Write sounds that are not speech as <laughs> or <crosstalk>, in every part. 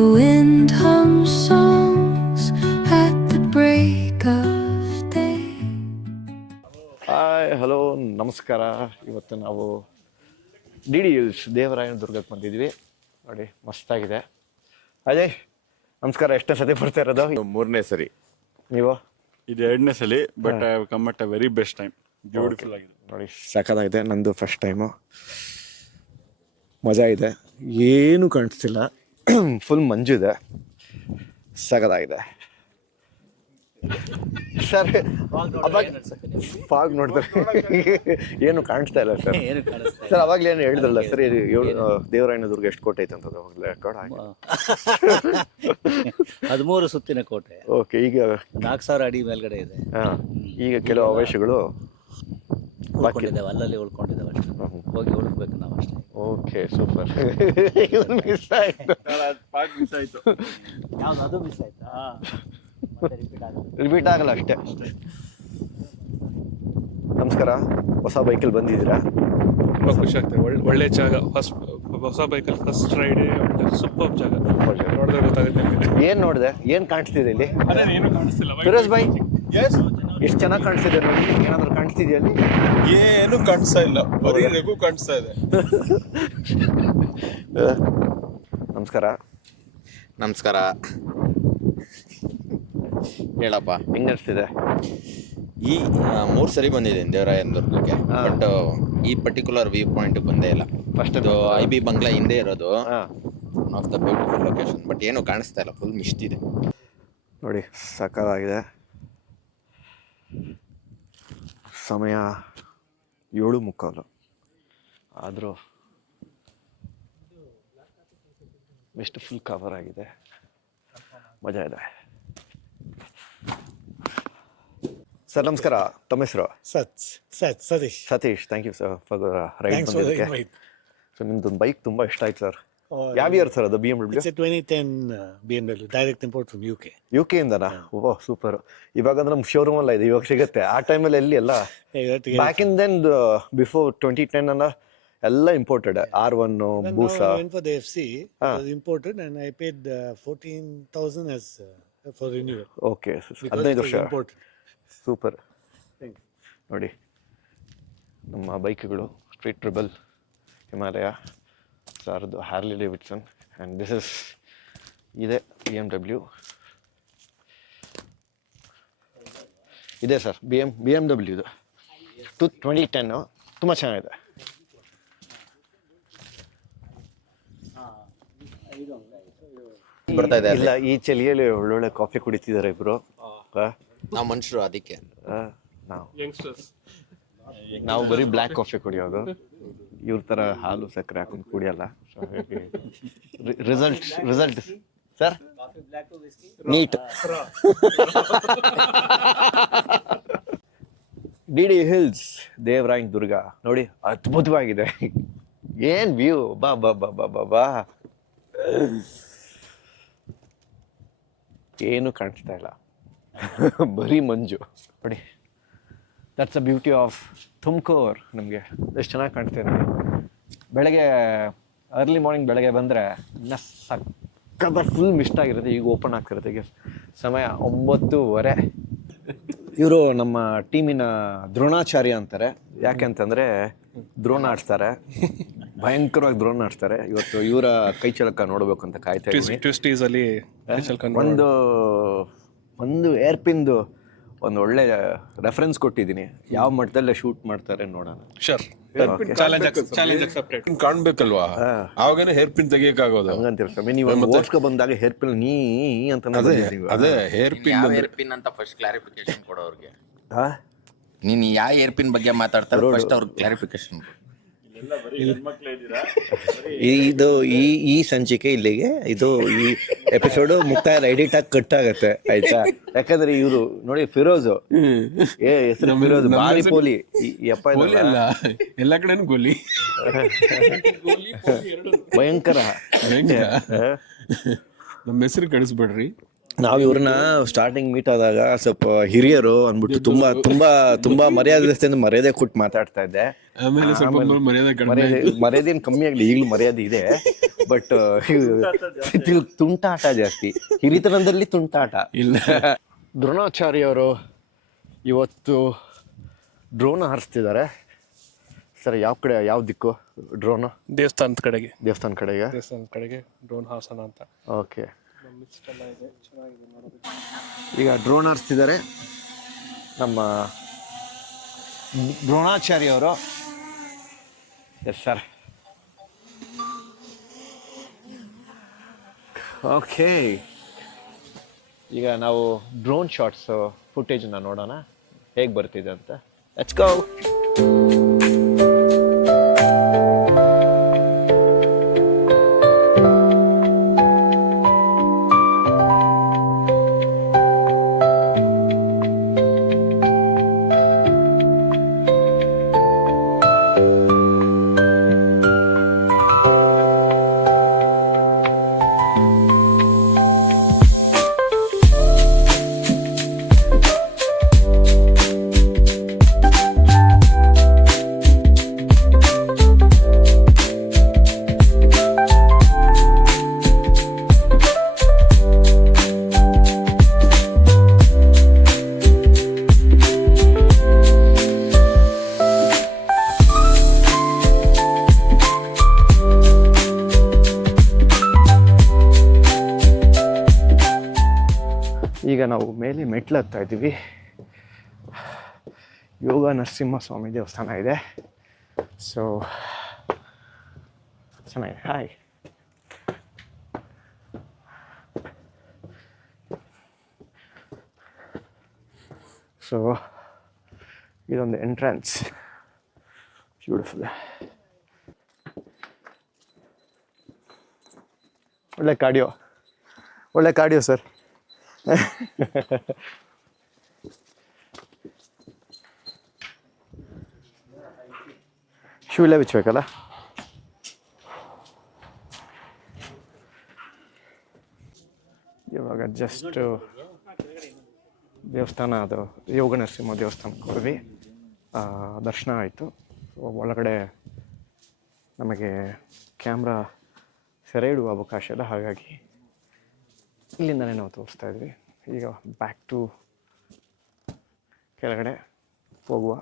The wind hums songs at the break of day. Hi hello ನಮಸ್ಕಾರ. ಇವತ್ತು ನಾವು D D hills ದೇವರಾಯನ ದುರ್ಗಕ್ಕೆ ಬಂದಿದ್ವಿ ನೋಡಿ ಮಸ್ತಾಗಿದೆ. ಅದೇ ನಮಸ್ಕಾರ. ಎಷ್ಟೇ ಸತಿ ಬರ್ತಾ ಇರೋದು? ಮೂರನೇ ಸರಿ. ನೀವು? ಇದು ಎರಡನೇ ಸಲ but I come at a very best time beautiful ಆಗಿದೆ. ನೋಡಿ ಸಖತ್ತಾಗಿದೆ. ನಂದು ಫಸ್ಟ್ ಟೈಮು ಮಜಾ ಇದೆ. ಏನು ಕಾಣಿಸ್ತಿಲ್ಲ <clears throat> ಫುಲ್ ಮಂಜು ಇದೆ. ಸಗದಾಗಿದೆ. ಸರ್ ಫಾಗ್ ನೋಡಿದ್ರೆ ಏನು ಕಾಣಿಸ್ತಾ ಇಲ್ಲ ಸರ್ ಸರ್ ಅವಾಗಲೇ ಏನು ಹೇಳಿದ್ರಲ್ಲ ಸರ್ ದೇವರಾಯಣ ದೇವರಾಯನ ದುರ್ಗ ಎಷ್ಟು ಕೋಟೆ ಐತೆ ಅಂತ ಅವಾಗಲೇ ರೆಕಾರ್ಡ್ ಆಗಿ ಹದಿಮೂರು ಸುತ್ತಿನ ಕೋಟೆ. ಓಕೆ ಈಗ ನಾಲ್ಕು ಸಾವಿರ ಅಡಿ ಮೇಲ್ಗಡೆ ಇದೆ. ಹಾ, ಈಗ ಕೆಲವು ಅವಶ್ಯಗಳು ಉಳ್ಕೊಂಡಿದ್ದಾವೆ ಅಲ್ಲಲ್ಲಿ ಉಳ್ಕೊಂಡಿದ್ದೇವೆ ಅಷ್ಟೇ. ಹೋಗಿ ಹುಡುಕ್ಬೇಕು ನಾವು ಅಷ್ಟೇ. ಓಕೆ ಸೂಪರ್ ಮಿಸ್ ಆಯ್ತು. ಮಿಸ್ ಆಯ್ತು. ಯಾವ್ದು ಅದು ಮಿಸ್ ಆಯ್ತಾ? ಮತ್ತೆ ರಿಪೀಟ್ ಆಗಲ್ಲ. ಅಷ್ಟೇ. ನಮಸ್ಕಾರ. ಹೊಸ ಬೈಕಲ್ಲಿ ಬಂದಿದ್ದೀರಾ? ತುಂಬ ಖುಷಿ ಆಗ್ತದೆ ಒಳ್ಳೆ ಒಳ್ಳೆ ಜಾಗ. ಫಸ್ಟ್ ಹೊಸ ಬೈಕಲ್ಲಿ ಫಸ್ಟ್ ರೈಡ್ ಸೂಪರ್ ಜಾಗ. ನೋಡಿದ್ರೆ ಗೊತ್ತಾಗುತ್ತೆ. ಏನು ಏನ್ ನೋಡಿದೆ? ಏನು ಕಾಣಿಸ್ತಿದೆ ಇಲ್ಲಿ? ಏನು ಕಾಣಿಸ್ತಿಲ್ಲ. ಫಿರೋಜ್ ಬೈ ಎಷ್ಟು ಚೆನ್ನಾಗಿ ಕಾಣಿಸ್ತಿದೆ ನೋಡಿ ಏನಾದರೂ ಕಾಣಿಸ್ತಿದೆಯಾ ಅಲ್ಲಿ? ಏನು ಕಾಣಿಸ್ತಾ ಇಲ್ಲ. ಬರೀ ಕಾಣಿಸ್ತಾ ಇದೆ. ನಮಸ್ಕಾರ. ನಮಸ್ಕಾರ. ಹೇಳಪ್ಪ. ಹೆಂಗ್ ಅನಿಸ್ತಿದೆ ಈ ಮೂರು ಸರಿ ಬಂದಿದ್ದೀನಿ ದೇವರಾಯನ ದುರ್ಗಕ್ಕೆ. ಹಾ. ಬಟ್ ಈ ಪರ್ಟಿಕ್ಯುಲರ್ ವ್ಯೂ ಪಾಯಿಂಟ್ ಬಂದೇ ಇಲ್ಲ. ಫಸ್ಟ್ ಅದು ಐ ಬಿ ಬಂಗ್ಲಾ ಹಿಂದೆ ಇರೋದು. ಹಾ. One of the beautiful location but ಏನು ಕಾಣಿಸ್ತಾ ಇಲ್ಲ. ಫುಲ್ ಮಿಸ್ಟ್ ಇದೆ. ನೋಡಿ ಸಕ್ಕತ್ತಾಗಿದೆ ಸಮಯ ಏಳು ಮುಕ್ಕಾಲು. ಆದರೂ ಎಷ್ಟು ಫುಲ್ ಕವರ್ ಆಗಿದೆ. ಮಜಾ ಇದೆ. ಸರ್ ನಮಸ್ಕಾರ. ತಮ್ಮ ಹೆಸರು? ಸತ್ ಸತ್ Satish. Satish. Thank you sir for ride so ನಿಮ್ದು ಬೈಕ್ ತುಂಬ ಇಷ್ಟ ಆಯ್ತು ಸರ್ ಯಾವ ಇಯರ್ ಸರ್ ಅದು B M W twenty ten B M W direct import from U K U K ಇಂದನಾ? ಓ ಸೂಪರ್ ಇವಾಗ ಅಂದ್ರೆ ನಮ್ಮ ಶೋರೂಮ್ ಅಲ್ಲ ಇದೆ ಇವಾಗ ಸಿಗುತ್ತೆ. ಆ ಟೈಮಲ್ಲಿ ಎಲ್ಲಿ ಎಲ್ಲ? Back in then before twenty ten ಎಲ್ಲ ಇಂಪೋರ್ಟೆಡ್ ಆರ್ ಒನ್ ಬೂಸಾ for the F C imported and I paid fourteen thousand for okay ಹದಿನೈದು ವರ್ಷ. ಸೂಪರ್ ನೋಡಿ ನಮ್ಮ ಬೈಕ್ಗಳು street triple Himalaya ಸಾರ್ದು Harley Davidson and this is ಇದೆ ಬಿ ಎಂ ಡಬ್ಲ್ಯೂ ಇದೆ sir B M B M W ಇದು. To twenty ten ತುಂಬ ಚೆನ್ನಾಗಿದೆ. ಬರ್ತಾ ಇದೆ ಇಲ್ಲ ಈ ಚಳಿಯಲ್ಲಿ ಒಳ್ಳೊಳ್ಳೆ ಕಾಫಿ ಕುಡಿತಿದ್ದಾರೆ ಇಬ್ರು. ಆ, ನಾವು ಮನುಷ್ಯರು ಅದಕ್ಕೆ. ಆ, ನಾವು. ಯಂಗ್ಸ್ಟರ್ಸ್ ನಾವು ಬರೀ ಬ್ಲ್ಯಾಕ್ ಕಾಫಿ ಕುಡಿಯೋದು. ಇವ್ರ ಥರ ಹಾಲು ಸಕ್ಕರೆ ಹಾಕೊಂಡು ಕುಡಿಯಲ್ಲ. Result result sir? Neat D D hills Devarayan Durga ನೋಡಿ ಅದ್ಭುತವಾಗಿದೆ. ಏನ್ ವ್ಯೂ ಬಾ ಬಾ ಬಾ ಬಾ ಬಾ ಬಾ. ಏನು ಕಾಣಿಸ್ತಾ ಇಲ್ಲ. <laughs> ಬರೀ ಮಂಜು. ನೋಡಿ. That's a beauty of Tumkur ನಮಗೆ. ಎಷ್ಟು ಚೆನ್ನಾಗಿ ಕಾಣ್ತಿದೆ ಬೆಳಗ್ಗೆ ಅರ್ಲಿ ಮಾರ್ನಿಂಗ್ ಬೆಳಗ್ಗೆ ಬಂದರೆ ಇನ್ನು ಸಕ್ಕದ ಫುಲ್ ಮಿಸ್ಟ್ ಆಗಿರುತ್ತೆ. ಈಗ ಓಪನ್ ಆಗ್ತಿರುತ್ತೆ. ಈಗ ಸಮಯ ಒಂಬತ್ತೂವರೆ. ಇವರು ನಮ್ಮ ಟೀಮಿನ ದ್ರೋಣಾಚಾರ್ಯ ಅಂತಾರೆ. ಯಾಕೆ ಅಂತಂದರೆ ದ್ರೋಣ ಆಡ್ತಾರೆ ಭಯಂಕರವಾಗಿ ದ್ರೋಣ ಆಡ್ತಾರೆ ಇವತ್ತು ಇವರ ಕೈ ಚಳಕ ನೋಡಬೇಕು ಅಂತ ಕಾಯ್ತಾ ಒಂದು ಒಂದು ಏರ್ಪಿನ್ದು ಒಂದು ಒಳ್ಳೆ ರೆಫರೆನ್ಸ್ ಕೊಟ್ಟಿದ್ದೀನಿ. ಯಾವ ಮಟ್ಟದಲ್ಲೇ ಶೂಟ್ ಮಾಡ್ತಾರೆ ನೋಡೋಣ. ಶರ್ ಕಾಣ್ಬೇಕಲ್ವಾ? ಆವಾಗನೇ ಹೇರ್ ಪಿನ್ ತೆಗಿಯಕ್ಕಾಗೋದು. ಹಂಗಂತೀರ ಸ್ವಾಮಿ ನೀವು ಓಡ್ಸ್ಕೊ ಬಂದಾಗ ಹೇರ್ ಪಿನ್ ನೀ ಅಂತ ಅದೇ ಅದೇ ಹೇರ್ ಪಿನ್ ಏರ್ ಪಿನ್ ಅಂತ ಫಸ್ಟ್ ಕ್ಲಾರಿಫಿಕೇಶನ್ ಕೊಡೋರ್ಗೆ? ನೀನ್ ಯಾವ ಹೇರ್ ಪಿನ್ ಬಗ್ಗೆ ಮಾತಾಡ್ತಾರೆ ಫಸ್ಟ್ ಅವ್ರಿಗೆ ಕ್ಲಾರಿಫಿಕೇಶನ್ ಇದು ಈ ಈ ಸಂಚಿಕೆ ಇಲ್ಲಿಗೆ ಇದು ಈ ಎಪಿಸೋಡು ಮುಕ್ತಾಯ ಎಡಿಟ್ ಆಗಿ ಕಟ್ ಆಗತ್ತೆ ಆಯ್ತಾ? ಯಾಕಂದ್ರೆ ಇವರು ನೋಡಿ ಫಿರೋಜ್. ಏ ಹೆಸರು ಫಿರೋಜ್ ಬಾರಿ ಪೋಲಿ. ಅಲ್ಲ ಎಲ್ಲ ಕಡೆನೂ ಗೋಲಿ. ಭಯಂಕರ? ನಮ್ಮ ಹೆಸರು ಕಳಿಸ್ಬೇಡ್ರಿ. ನಾವು ಇವ್ರನ್ನ ಸ್ಟಾರ್ಟಿಂಗ್ ಮೀಟ್ ಆದಾಗ ಸ್ವಲ್ಪ ಹಿರಿಯರು ಅಂದ್ಬಿಟ್ಟು ತುಂಬಾ <laughs> ತುಂಬಾ ತುಂಬಾ ಮರ್ಯಾದೆ ಮರ್ಯಾದೆ ಕೊಟ್ಟು ಮಾತಾಡ್ತಾ ಇದ್ದೆ. ಆಮೇಲೆ ಸ್ವಲ್ಪ ಮರ್ಯಾದೆ ಕಡಿಮೆ ಮರ್ಯಾದೆ ಮರ್ಯಾದೇನು ಕಮ್ಮಿ ಆಗಲಿ ಈಗಲೂ ಮರ್ಯಾದೆ ಇದೆ. ಬಟ್ <laughs> ತುಂಟಾಟ ಜಾಸ್ತಿ. ಹಿರಿತನದಲ್ಲಿ ತುಂಟಾಟ. ಇಲ್ಲ. ದ್ರೋಣಾಚಾರ್ಯವರು ಇವತ್ತು ಡ್ರೋನ್ ಹಾರಿಸ್ತಿದ್ದಾರೆ. ಸರ್ ಯಾವ ಕಡೆ ಯಾವ ದಿಕ್ಕು ಡ್ರೋನ್ ದೇವಸ್ಥಾನದ ಕಡೆಗೆ. ದೇವಸ್ಥಾನದ ಕಡೆಗೆ? ದೇವಸ್ಥಾನದ ಕಡೆಗೆ ಡ್ರೋನ್ ಹಾಸನ ಅಂತ. ಓಕೆ ಈಗ ಡ್ರೋನ್ ಇದ್ದಾರೆ ನಮ್ಮ ದ್ರೋಣಾಚಾರ್ಯ ಅವರು ಎಸ್ ಸರ್ ಓಕೆ ಈಗ ನಾವು ಡ್ರೋನ್ ಶಾಟ್ಸ್ ಫುಟೇಜ್ನ ನೋಡೋಣ. ಹೇಗೆ ಬರ್ತಿದೆ ಅಂತ? Let's Bye. ನಾವು ಮೇಲೆ ಮೆಟ್ಲು ಹತ್ತಾ ಇದ್ದೀವಿ. ಯೋಗ ನರಸಿಂಹ ಸ್ವಾಮಿ ದೇವಸ್ಥಾನ ಇದೆ. ಸೊ ಚೆನ್ನಾಗಿದೆ. ಹಾಯ್ ಸೊ ಇದೊಂದು ಎಂಟ್ರೆನ್ಸ್ ಬ್ಯೂಟಿಫುಲ್ ಒಳ್ಳೆ ಕಾಡಿಯೋ ಒಳ್ಳೆ ಕಾಡಿಯೋ ಸರ್ ಶೂ ಇಲ್ಲೇ ಬಿಚ್ಚಬೇಕಲ್ಲ ಇವಾಗ ಜಸ್ಟ್ ದೇವಸ್ಥಾನ ಅದು ಯೋಗ ನರಸಿಂಹ ದೇವಸ್ಥಾನಕ್ಕೆ ಹೋದ್ವಿ ದರ್ಶನ ಆಯಿತು. ಒಳಗಡೆ ನಮಗೆ ಕ್ಯಾಮ್ರಾ ಸೆರೆ ಇಡುವ ಅವಕಾಶ ಇಲ್ಲ ಹಾಗಾಗಿ ಇಲ್ಲಿಂದನೇ ನಾವು ತೋರಿಸ್ತಾ ಇದ್ವಿ. ಈಗ ಬ್ಯಾಕ್ ಟು ಕೆಳಗಡೆ ಹೋಗುವ.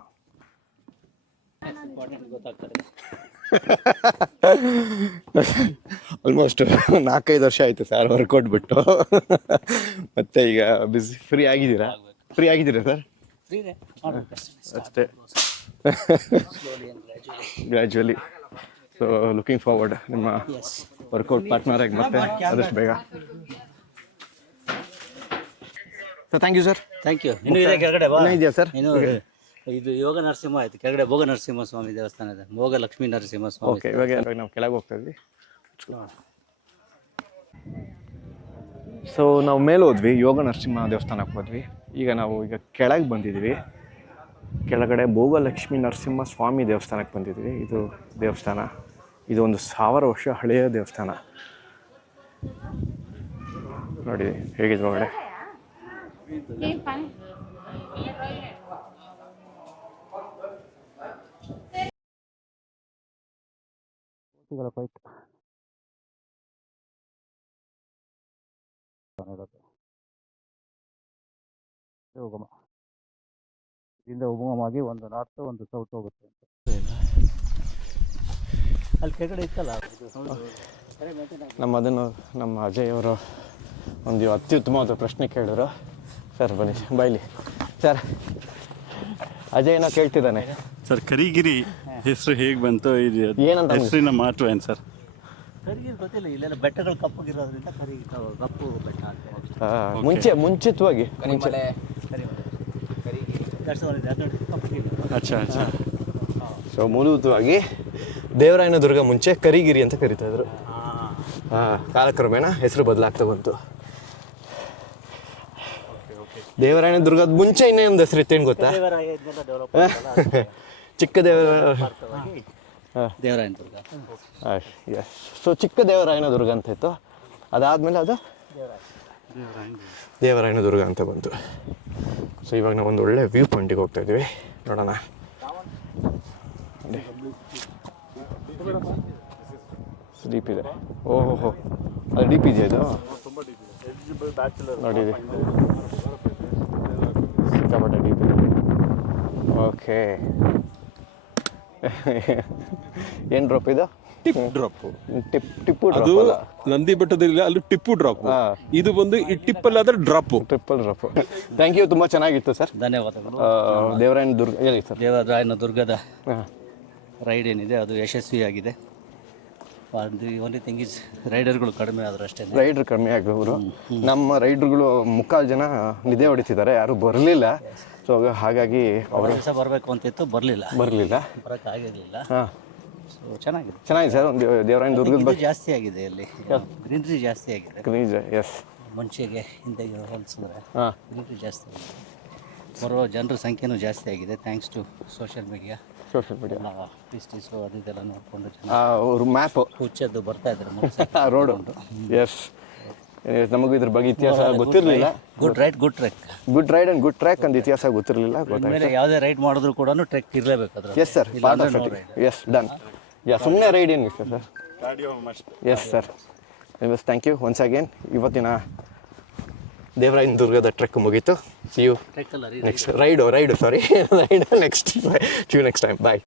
ಆಲ್ಮೋಸ್ಟ್ ನಾಲ್ಕೈದು ವರ್ಷ ಆಯಿತು ಸರ್ ವರ್ಕೌಟ್ ಬಿಟ್ಟು ಮತ್ತೆ ಈಗ ಬಿಸಿ ಫ್ರೀ ಆಗಿದ್ದೀರಾ? ಫ್ರೀ ಆಗಿದ್ದೀರಾ ಸರ್ ಅಷ್ಟೇ. ಗ್ರ್ಯಾಜುವಲಿ ಸೊ ಲುಕಿಂಗ್ ಫಾರ್ವರ್ಡ್ ನಿಮ್ಮ ವರ್ಕೌಟ್ ಪಾರ್ಟ್ನರ್ ಆಗಿ ಮತ್ತೆ ಆದಷ್ಟು ಬೇಗ. Sir thank you sir thank you ಇನ್ನು ಇದೆ ಕೆಳಗಡೆ ಬಾ. ಇನ್ನೂ ಇದೆಯಾ ಸರ್ ಇನ್ನು ಇದು ಯೋಗ ನರಸಿಂಹ ಆಯ್ತು. ಕೆಳಗಡೆ ಭೋಗ ನರಸಿಂಹ ಸ್ವಾಮಿ ದೇವಸ್ಥಾನ ಇದೆ ಭೋಗ ಲಕ್ಷ್ಮೀ ನರಸಿಂಹ ಸ್ವಾಮಿ ಓಕೆ ಇವಾಗ ಇವಾಗ ನಾವು ಕೆಳಗೆ ಹೋಗ್ತಾ ಇದ್ವಿ. ಸೊ ನಾವು ಮೇಲೆ ಹೋದ್ವಿ ಯೋಗ ನರಸಿಂಹ ದೇವಸ್ಥಾನಕ್ಕೆ ಹೋದ್ವಿ. ಈಗ ನಾವು ಈಗ ಕೆಳಗೆ ಬಂದಿದ್ವಿ. ಕೆಳಗಡೆ ಭೋಗಲಕ್ಷ್ಮಿ ನರಸಿಂಹ ಸ್ವಾಮಿ ದೇವಸ್ಥಾನಕ್ಕೆ ಬಂದಿದ್ವಿ. ಇದು ದೇವಸ್ಥಾನ. ಇದು ಒಂದು ಸಾವಿರ ವರ್ಷ ಹಳೆಯ ದೇವಸ್ಥಾನ. ನೋಡಿ ಹೇಗಿದ್ರು ಒಳಗಡೆ ಉಗಮ ಇದರಿಂದ ಉಗಮವಾಗಿ ಒಂದು ನಾರ್ತ್ ಒಂದು ಸೌತ್ ಹೋಗುತ್ತೆ ಅಂತ ಅಲ್ಲಿ ಕೆಳಗಡೆ ಇತ್ತಲ್ಲ. ನಮ್ಮ ಅದನ್ನು ನಮ್ಮ ಅಜಯ್ ಅವರು ಒಂದು ಅತ್ಯುತ್ತಮವಾದ ಪ್ರಶ್ನೆ ಕೇಳಿದ್ರು. ಸರ್ ಬನ್ನಿ. ಬೈಲಿ. ಸರ್ ಅಜಯ್ ಏನೋ ಕೇಳ್ತಿದ್ದಾನೆ. ಸರ್ ಕರಿಗಿರಿ ಹೆಸರು ಹೇಗೆ ಬಂತು ಇದು ಏನಂತ? ಹೆಸರಿನ ಮಹತ್ವ ಏನು ಸರ್? ಕರಿಗಿರಿ ಗೊತ್ತಿಲ್ಲ ಇಲ್ಲೆಲ್ಲ ಬೆಟ್ಟಗಳು ಕಪ್ಪಗಿರೋದ್ರಿಂದ ಕರಿ ಕಪ್ಪು ಬೆಟ್ಟ ಅಂತ ಮುಂಚೆ ಮುಂಚಿತವಾಗಿ ಮುಂಚೆ. ಅಚ್ಚಾ ಅಚ್ಚಾ. ಸೊ ಮೂಲಭೂತವಾಗಿ ದೇವರಾಯನ ದುರ್ಗ ಮುಂಚೆ ಕರಿಗಿರಿ ಅಂತ ಕರಿತಾ ಇದ್ರು. ಹಾಂ ಕಾಲಕ್ರಮೇಣ ಹೆಸರು ಬದಲಾಗ್ತಾ ಬಂತು. ದೇವರಾಯನ ದುರ್ಗದ ಮುಂಚೆ ಇನ್ನೇ ಒಂದು ಹೆಸರು ಇತ್ತೇನು ಗೊತ್ತಾ? ಚಿಕ್ಕ ದೇವರ ದೇವರಾಯನ ದುರ್ಗ. ಎಸ್ ಸೊ ಚಿಕ್ಕ ದೇವರಾಯನ ದುರ್ಗ ಅಂತ ಇತ್ತು. ಅದಾದಮೇಲೆ ಅದು ದೇವರಾಯನ ದುರ್ಗ ಅಂತ ಬಂತು. ಸೊ ಇವಾಗ ನಾವು ಒಂದು ಒಳ್ಳೆ ವ್ಯೂ ಪಾಯಿಂಟಿಗೆ ಹೋಗ್ತಾ ಇದ್ದೀವಿ. ನೋಡೋಣ. ಡೀಪ್ ಇದೆ. ಓಹೋ ಅದು ಪಿ ಇದೆಯಾ ಇದು? ನೋಡಿದೆ. ಸಿಕ್ಕಾಪಟ್ಟೆ ಡೀಪ್ ಓಕೆ. <laughs> ಏನು ಡ್ರಾಪ್ ಇದು? ಟಿಪ್ ಡ್ರಾಪ್ ಟಿಪ್ ಟಿಪ್ಪು ಅದು ನಂದಿ ಬೆಟ್ಟದಲ್ಲಿ ಅಲ್ಲಿ ಟಿಪ್ಪು ಡ್ರಾಪ್ ಇದು ಬಂದು ಈ ಟಿಪ್ ಅಲ್ಲಿ ಆದ್ರೆ drop triple drop thank you ತುಂಬ ಚೆನ್ನಾಗಿತ್ತು ಸರ್. ಧನ್ಯವಾದಗಳು. ದೇವರಾಯನ ದುರ್ಗ ಹೇಳಿ ಸರ್. ದೇವರಾಯನ ದುರ್ಗದ ಹಾಂ. ರೈಡ್ ಏನಿದೆ ಅದು ಯಶಸ್ವಿಯಾಗಿದೆ. ಅದು ಓನ್ಲಿ ಥಿಂಗ್ ಇಸ್ ರೈಡರ್ಗಳು ಕಡಿಮೆ ಆದರೂ ಅಷ್ಟೇ. ರೈಡ್ರ್ ಕಮ್ಮಿ ಆಗಿದ್ರು ನಮ್ಮ ರೈಡ್ರುಗಳು ಮುಕ್ಕಾಲು ಜನ ನಿದ್ದೆ ಹೊಡಿತಿದ್ದಾರೆ ಯಾರು ಬರಲಿಲ್ಲ. ಸೊ ಹಾಗಾಗಿ ಅವರು ಕೆಲಸ ಬರಬೇಕು ಅಂತಿತ್ತು ಬರಲಿಲ್ಲ. ಬರಲಿಲ್ಲ. ಬರೋಕ್ಕಾಗಿರಲಿಲ್ಲ ಹಾಂ. ಸೊ ಚೆನ್ನಾಗಿದೆ. ಚೆನ್ನಾಗಿದೆ ಸರ್ ಒಂದು ದೇವರಾಯನ ದುರ್ಗದ ಬಗ್ಗೆ ಜಾಸ್ತಿ ಆಗಿದೆ ಇಲ್ಲಿ. ಗ್ರೀನ್ರಿ ಜಾಸ್ತಿ ಆಗಿದೆ. ಕ್ಲೀಸ್ ಎಸ್ ಮುಂಚೆಗೆ ಹಿಂದೆ ಹೋಲಿಸಿದ್ರೆ ಹಾಂ. ಗ್ರೀನ್ರಿ ಜಾಸ್ತಿ ಆಗಿದೆ. ಬರೋ ಜನರ ಸಂಖ್ಯೆನೂ ಜಾಸ್ತಿ ಆಗಿದೆ thanks to social media social media ಅವರು ಅದು ಇದೆಲ್ಲ ನೋಡಿಕೊಂಡು ಜನ ಅವ್ರ ಮ್ಯಾಪು ಹುಚ್ಚದ್ದು ಬರ್ತಾ ಇದ್ದಾರೆ ರೋಡು ಎಸ್ ನಮಗೂ ಇದ್ರ ಬಗ್ಗೆ ಇತಿಹಾಸ ಗೊತ್ತಿರಲಿಲ್ಲ. Good ride good track good ride and good track ಅಂತ ಇತಿಹಾಸ ಗೊತ್ತಿರಲಿಲ್ಲ ಗೊತ್ತಾಯ್ತು. ಮೇಲೆ ಯಾವುದೇ ರೈಡ್ ಮಾಡಿದ್ರು ಕೂಡ ಟ್ರೆಕ್ ಇರಲೇಬೇಕು ಅದ್ರ yes sir yes done yeah ಸುಮ್ಮನೆ ರೈಡ್ ಏನು sir yes sir yes thank you once again ಇವತ್ತಿನ ದೇವರಾಯನ ದುರ್ಗದ ಟ್ರೆಕ್ ಮುಗೀತು. See you next ride ride sorry ride next you next time bye